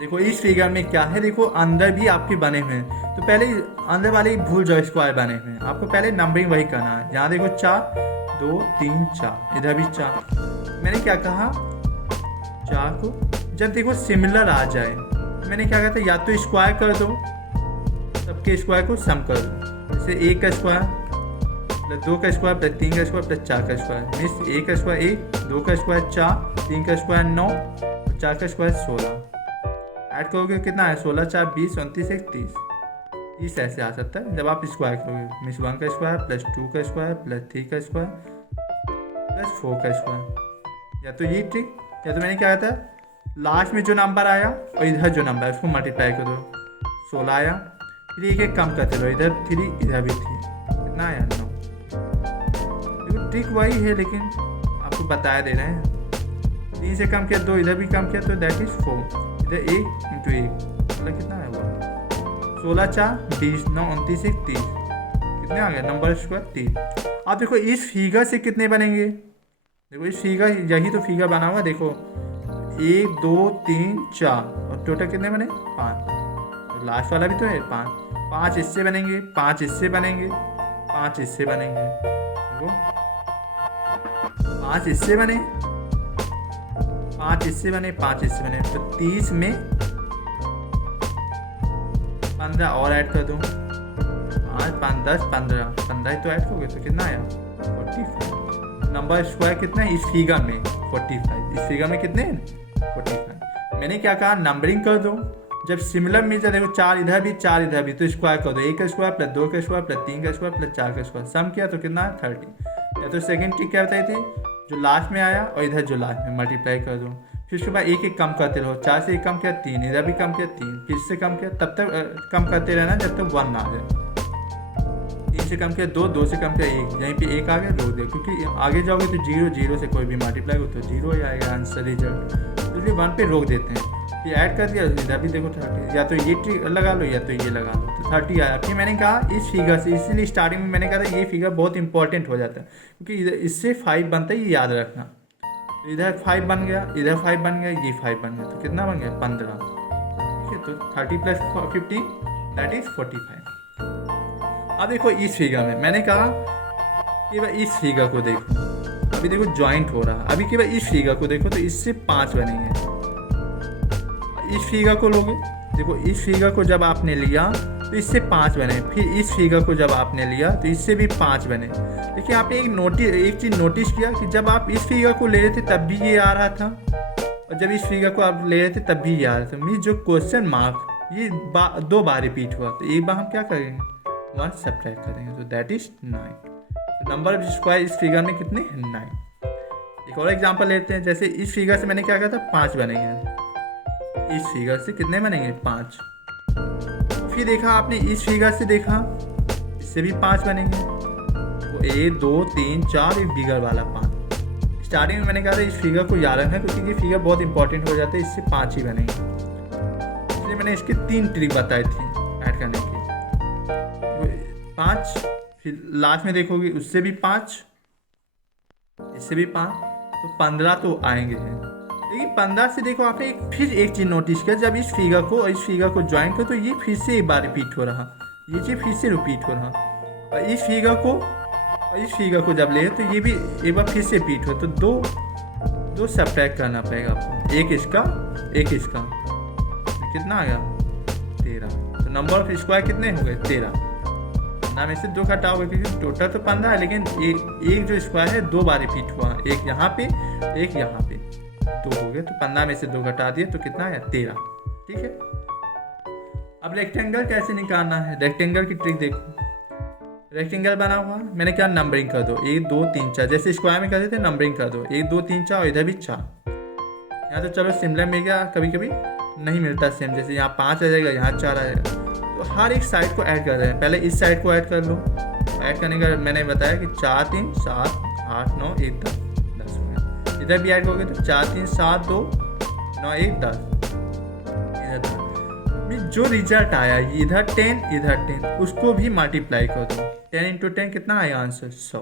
देखो इस फिगर में क्या है, देखो अंदर भी आपके बने हुए हैं, तो पहले अंदर वाले ही भूल जाओ, स्क्वायर बने हुए हैं, आपको पहले नंबरिंग वही करना है। यहाँ देखो 4 2 3 4, इधर भी 4। मैंने क्या कहा, 4 को जब देखो सिमिलर आ जाए, मैंने क्या कहा था, या तो स्क्वायर कर दो, सबके स्क्वायर को सम कर दो। जैसे 1 का स्क्वायर प्लस 2 का स्क्वायर प्लस 3 का स्क्वायर प्लस 4 का स्क्वायर, मीन्स 1 का स्क्वायर 1, 2 का स्क्वायर 4, 3 का स्क्वायर 9, 4 का स्क्वायर 16। ऐड करोगे कितना है, 16 4 20 29 1 30 ऐसे आ सकता है जब आप स्क्वायर करोगे। मीन्स 1 का स्क्वायर प्लस 2 का स्क्वायर प्लस 3 का स्क्वायर प्लस 4 का स्क्वायर। या तो ये ट्रिक, या तो मैंने क्या कहा था, लास्ट में जो नंबर आया और इधर जो नंबर है उसको मल्टीप्लाई कर दो। 16 आया, फिर एक एक कम करते रहो, इधर 3 इधर भी 3, कितना आया 9। देखो ट्रिक वही है लेकिन आपको बताया दे रहे हैं। 3 से कम किया 2, इधर भी कम किया तो दैट इज 4, इधर 1 इंटू 1 मतलब कितना है वो 16 4 20 9 29 1 30, कितने आ गए नंबर स्क्वायर 3। आप देखो इस फिगर से कितने बनेंगे, देखो इस फिगर, यही तो फिगर बना हुआ, देखो 1 2 3 4 और टोटल कितने बने 5, तो लास्ट वाला भी तो है 5 इससे बनेंगे, 5 इससे बनेंगे, 5 इससे बनेंगे, देखो 5 इससे बने, 5 इससे बने, 5 इससे बने, तो 30 में 15 और ऐड कर दूँ, 5 5 10 15 15 तो ऐड करोगे तो कितना आया 45। नंबर स्क्वायर कितना है इस फिगर में 45, इस फिगर में कितने 45। मैंने क्या कहा, नंबरिंग कर दो, जब सिमिलर मिल जाए, देखो 4 इधर भी 4 इधर भी, तो स्क्वायर कर दो, 1 का स्क्वायर प्लस 2 का स्क्वायर प्लस 3 का स्क्वायर प्लस 4 का स्क्वायर, सम किया तो कितना है 30। या तो सेकंड ट्रिक क्या बताई थी, जो लास्ट में आया और इधर जो लास्ट में मल्टीप्लाई कर दो, फिर उसके बाद एक एक कम करते रहो, 4 से 1 कम किया 3, इधर भी कम किया 3, फिर से कम किया, तब तक कम करते रहना जब तक 1 ना आ जाए। 3 से कम किया 2, 2 से कम किया 1, यहीं पे 1 आ गया रोक दे, क्योंकि आगे जाओगे तो 0 0 से कोई भी मल्टीप्लाई हो तो 0 ही आएगा आंसर रिजल्ट, तो इसलिए 1 पे रोक देते हैं। फिर ऐड कर दिया, इधर भी देखो 30, या तो ये ट्रिक लगा लो या तो ये लगा लो, तो 30 आया। फिर मैंने कहा इस फिगर से, इसीलिए स्टार्टिंग में मैंने कहा था ये फिगर बहुत इंपॉर्टेंट हो जाता है, क्योंकि इधर इससे 5 बनता है, ये याद रखना। इधर 5 बन गया, इधर 5 बन गया, ये 5 बन गया, तो कितना बन गया 15, ठीक है। तो 30 प्लस 15 दैट इज 45। अब देखो इस फिगर में मैंने कहा कि भाई इस फिगर को देखो, अभी देखो ज्वाइंट हो रहा है, अभी कि भाई इस फिगर को देखो तो इससे 5 बनेंगे। इस फिगर को लोगे, देखो इस फिगर को जब आपने लिया तो इससे 5 बने, फिर इस फिगर को जब आपने लिया तो इससे भी 5 बने। देखिए आपने एक चीज़ नोटिस किया कि जब आप इस फिगर को ले रहे थे तब भी ये आ रहा था, और जब इस फिगर को आप ले रहे थे तब भी ये आ रहा था। मीन्स जो क्वेश्चन मार्क ये 2 बार रिपीट हुआ, तो एक बार हम क्या करेंगे 1 सब्ट्रैक्ट करेंगे, तो that is 9। Number of square इस फिगर में कितने 9। एक और एग्जाम्पल लेते हैं, जैसे इस फिगर से मैंने क्या कहा था 5 बनेंगे, इस फिगर से कितने बनेंगे 5। फिर देखा आपने इस फिगर से देखा, इससे भी 5 बनेंगे, तो 1 2 3 4 एक बिगर वाला 5। स्टार्टिंग में मैंने कहा था इस फिगर को याद रखना, क्योंकि ये फिगर बहुत इंपॉर्टेंट हो जाता है, इससे 5 ही बनेंगे, इसलिए मैंने इसके 3 ट्रिक बताई थी ऐड करने की। 5, फिर लास्ट में देखोगे उससे भी 5, इससे भी 5, तो 15 तो आएंगे हैं। लेकिन 15 से देखो आपने फिर एक चीज़ नोटिस किया, जब इस फिगर को और इस फिगर को ज्वाइन करो तो ये फिर से एक बार रिपीट हो रहा, ये चीज़ फिर से रिपीट हो रहा, और इस फिगर को और इस फिगर को जब ले तो ये भी एक बार फिर से रिपीट हो, तो दो सब्ट्रैक्ट करना पड़ेगा आपको, एक इसका एक इसका, कितना आ गया 13। तो नंबर ऑफ स्क्वायर कितने हो गए 13। ना में से 2 घटाओगे क्योंकि टोटल तो 15 है, लेकिन एक जो स्क्वायर है 2 बार रिपीट हुआ, एक यहाँ पे एक यहाँ पे, 2 हो गए, तो 15 में से 2 घटा दिए तो कितना है 13, ठीक है। अब रेक्टेंगल कैसे निकालना है, रेक्टेंगल की ट्रिक देखो। रेक्टेंगल बना हुआ मैंने क्या नंबरिंग कर दो 1 2 3 4, जैसे स्क्वायर में करते थे नंबरिंग कर दो 1 2 3 4, और इधर भी 4। यहाँ तो चलो सिमिलर मिल गया, कभी कभी नहीं मिलता सेम, जैसे यहाँ 5 आ जाएगा, यहाँ 4 आ जाएगा, तो हर एक साइड को ऐड कर रहे हैं। पहले इस साइड को ऐड कर लो, ऐड करने का मैंने बताया कि 4 3 7 8 9 1 10 हो गया। इधर भी ऐड करोगे तो 4 3 7 2 9 1 10, इधर 10। जो रिजल्ट आया इधर 10 इधर 10, उसको भी मल्टीप्लाई कर दो, 10 इंटू 10 कितना आया आंसर 100।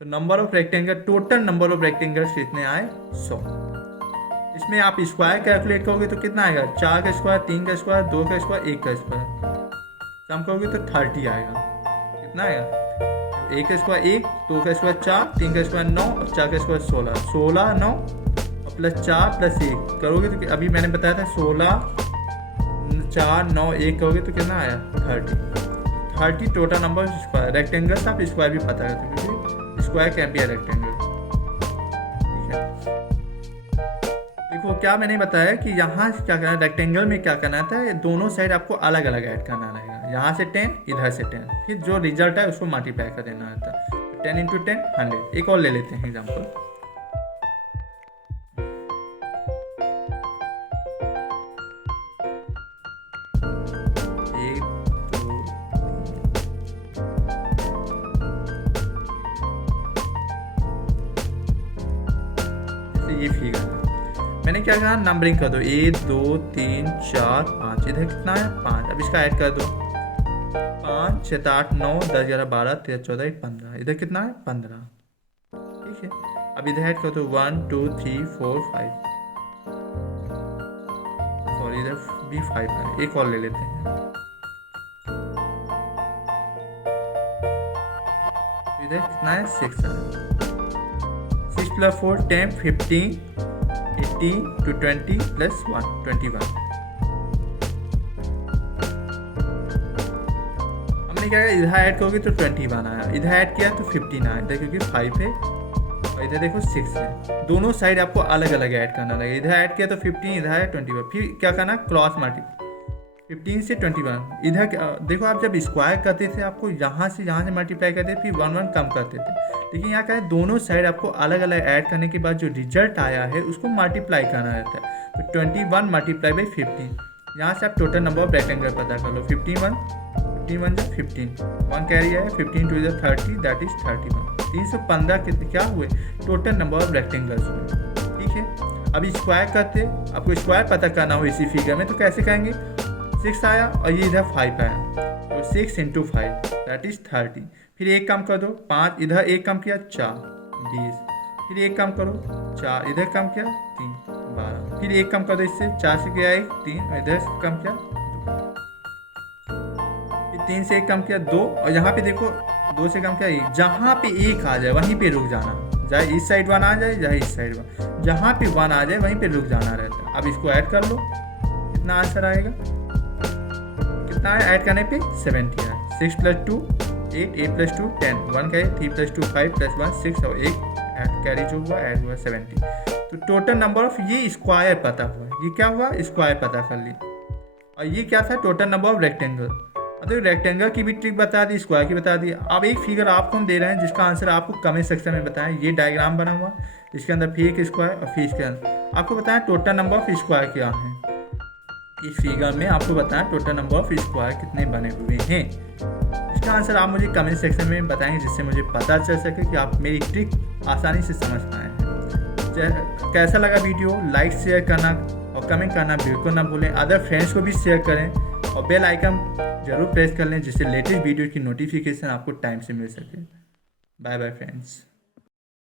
तो number of rectangle, total number of rectangles कितने आए 100। इसमें आप स्क्वायर कैलकुलेट करोगे तो कितना आएगा, 4 का स्क्वायर, 3 का स्क्वायर, 2 का स्क्वायर, 1 का स्क्वायर, सम करोगे तो 30 आएगा। कितना आएगा, 1 का स्क्वायर 1, 2 का स्क्वायर 4, 3 का स्क्वायर 9 और 4 का स्क्वायर 16, 16 9 और प्लस 4 प्लस 1 करोगे तो अभी मैंने बताया था 16 4 9 1 करोगे तो कितना आया 30 total number of square. Rectangle से आप स्क्वायर भी पता करते हो क्योंकि square can be a rectangle. ठीक है, देखो क्या मैंने बताया कि यहाँ से क्या करना है, रेक्टेंगल में क्या करना था, दोनों साइड आपको अलग अलग ऐड करना रहेगा। यहाँ से 10 इधर से 10, फिर जो रिजल्ट है उसको मल्टीप्लाई कर देना रहता है। 10 इंटू 10 100। एक और ले लेते हैं एग्जाम्पल। ये फिगर मैंने क्या कहा, नंबरिंग कर दो 1 2 3 4 5, इधर कितना है 5, अब इसका ऐड कर दो 5 6 8 9 10 11 12 13 14 15, इधर कितना है 15। ठीक है, अब इधर ऐड कर दो 1 2 3 4 5, सॉरी इधर भी 5 है। एक और ले लेते हैं, इधर कितना है 6 है। 6 प्लस 4 10 15 18 to 20 plus 1 21। हमने क्या किया, इधर ऐड करोगे तो 21 आया, इधर ऐड किया तो 15 आया, इधर क्योंकि 5 है और इधर देखो 6 है। दोनों साइड आपको अलग अलग ऐड करना लगेगा। इधर ऐड किया तो 15, इधर है 21, फिर क्या करना क्रॉस मल्टीप्लाई 15 से 21। इधर देखो आप जब स्क्वायर करते थे आपको यहाँ से मल्टीप्लाई करते थे, फिर 1 1 कम करते थे, लेकिन यहाँ क्या है दोनों साइड आपको अलग अलग ऐड करने के बाद जो रिजल्ट आया है उसको मल्टीप्लाई करना रहता है। तो 21 मल्टीप्लाई बाई 15, यहाँ से आप टोटल नंबर ऑफ रेक्टेंगल पता कर लो। 15 1 जो 15, 1 कैरी आया, 15 2 इज 30, दैट इज 31। 315 कितने क्या हुए टोटल नंबर ऑफ रेक्टेंगल्स हुए। ठीक है, अभी स्क्वायर करते, आपको स्क्वायर पता करना हो इसी फिगर में तो कैसे करेंगे, 6 आया और ये इधर 5 आया, तो 6 इंटू 5 दैट इज 30। फिर एक कम कर दो 5, इधर एक कम किया 4 20, फिर एक कम करो 4, इधर कम किया 3 12, फिर एक कम कर दो इससे 4 से किया 1 3, इधर से कम किया 2, फिर 3 से एक कम किया 2 और यहाँ पे देखो 2 से कम किया 1। जहाँ पे 1 आ जाए वहीं पे रुक जाना, चाहे इस साइड 1 आ जाए चाहे इस साइड 1, जहाँ पे 1 आ जाए वहीं पे रुक जाना रहता है। अब इसको ऐड कर लो, कितना आंसर आएगा, कितना है ऐड करने पे 70 है। 6 प्लस 2 8, 8 प्लस 2 10, 1 का 3 प्लस 2 5 प्लस 1 6 और 1 ऐड कैरी जो हुआ ऐड हुआ 70। तो टोटल नंबर ऑफ ये स्क्वायर पता हुआ, ये क्या हुआ स्क्वायर पता कर ली, और ये क्या था टोटल नंबर ऑफ रेक्टेंगल। तो रेक्टेंगल की भी ट्रिक बता दी, स्क्वायर की बता दी। अब एक फिगर आपको हम दे रहे हैं जिसका आंसर आपको कमेंट सेक्शन में बताएं। ये डायग्राम बना हुआ, इसके अंदर फिर एक स्क्वायर और फिर इसके अंदर आपको बताएं टोटल नंबर ऑफ स्क्वायर क्या है। इस फिगर में आपको बताएं टोटल नंबर ऑफ स्क्वायर कितने बने हुए हैं। इसका आंसर आप मुझे कमेंट सेक्शन में बताएंगे जिससे मुझे पता चल सके कि आप मेरी ट्रिक आसानी से समझ पाए हैं। कैसा लगा वीडियो, लाइक शेयर करना और कमेंट करना बिल्कुल ना भूलें। अदर फ्रेंड्स को भी शेयर करें और बेल आइकन जरूर प्रेस कर लें जिससे लेटेस्ट वीडियो की नोटिफिकेशन आपको टाइम से मिल सके। Bye bye friends.